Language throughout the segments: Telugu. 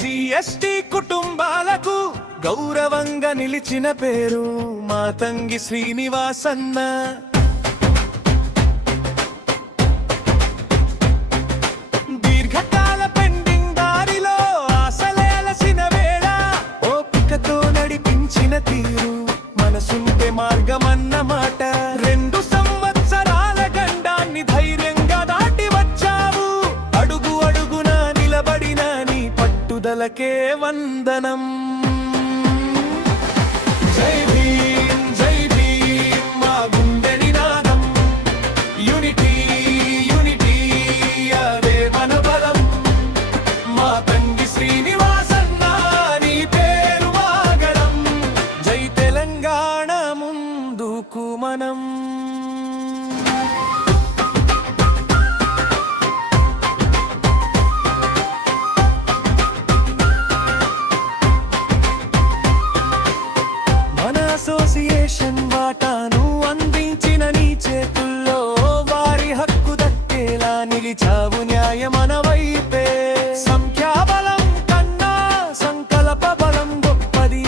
ఎస్సీ ఎస్టీ కుటుంబాలకు గౌరవంగా నిలిచిన పేరు మాతంగి శ్రీనివాసన్న. దీర్ఘకాల పెండింగ్ దారిలో ఆశలేలసిన వేళ ఓపికతో నడిపించిన తీరు మనసుంటే మార్గమన్నమాట. 2 సంవత్సరాల గండాన్ని ధైర్యంగా దాటి వచ్చావు. అడుగు అడుగున నిలబడిన నీ పట్టుదలకే వందనం. జై భీమ్ జై భీమ్ మా గుండె నినాదం. యూనిటీ యూనిటీ అదే మన బలం. మాతంగి శ్రీనివాసన్న నీ పేరు మాగలం. జై తెలంగాణ ముందుకు మనం. అసోసియేషన్ వాటాను అందించిన నీ చేతుల్లో వారి హక్కు దక్కేలా నిలిచావు. న్యాయమన వైపే సంఖ్యాబలం కన్నా సంకల్ప బలం గొప్పది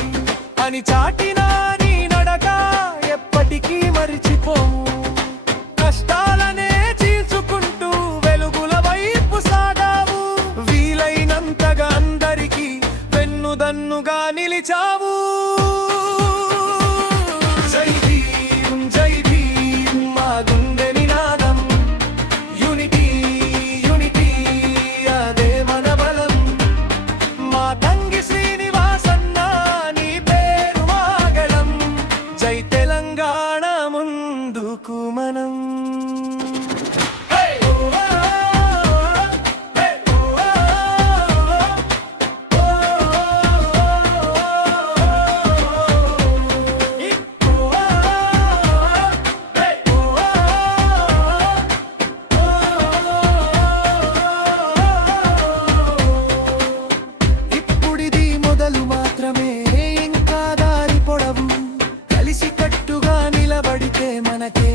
అని చాటిన నీ నడక ఎప్పటికీ మరిచిపోము. కష్టాలనే చీల్చుకుంటూ వెలుగుల వైపు సాగావు. వీలైనంతగా అందరికీ వెన్నుదన్నుగా నిలిచావు. తెలంగాణ ముందుకు మనం. ఇప్పుడిది మొదలు మాత్రమే, ఇంకా దారి పొడవు. కలిసి కట్టుగా నిలబడితే మనకే